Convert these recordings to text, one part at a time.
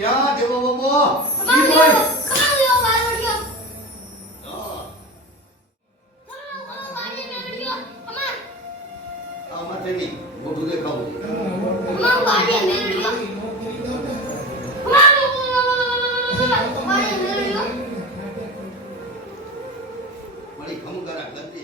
야, 대박 먹어. 가만히요. 가만히요. 말을요. 어. 엄마 말이 내려. 가만. 엄마 대리. 뭐 그게 가고. 엄마 말이 내려. 빨리 검은 가라, 안 갔지?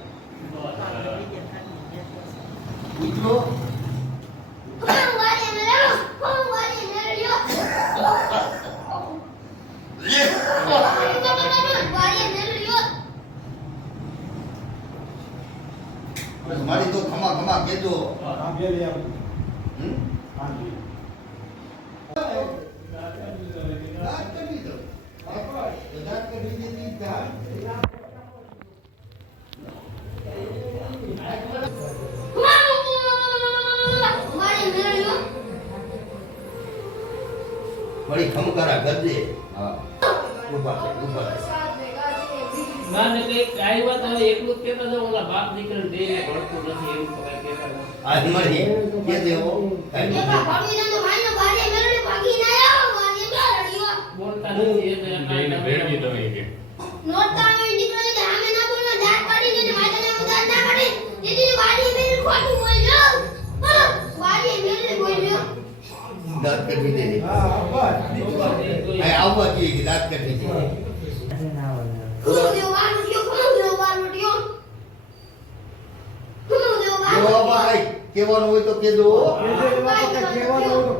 મારી તો ખમા ખમા કેજો ખમકારા ગરજે હા ઉભા ઉભા માને કે કાયવા તો એક રૂટ કેતો ઓલા બાપ નીકળને દેરી ભરતું નથી એવું કહેતો આદમી કે લેવો બાપીનો બાડીનો બાડી મેલોની બાગી નાયો વાડીમાં રણીઓ બોલતા કે મે બેડ દી તમે કે નોતા આવી નીકળ્યો કે હામે ના બોલવા દાત પડી જ ને માથે ના મુઢા ના પડી દીદીની વાડી મે ખોટું બોલ્યો બોલ વાડી મે બોલ્યો દાત કરી દે હા આવો આય આવો કી દાત કરી દે ના બોલ કેવાનું હોય તો કેજો કેવાનું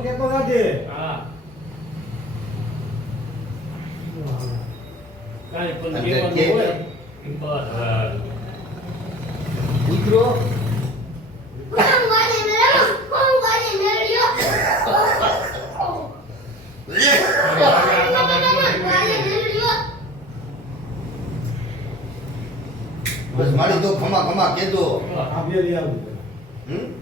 બસ મારી તો ખમા ખમા કેતો આપ્યો રિયા હમ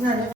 No. Claro.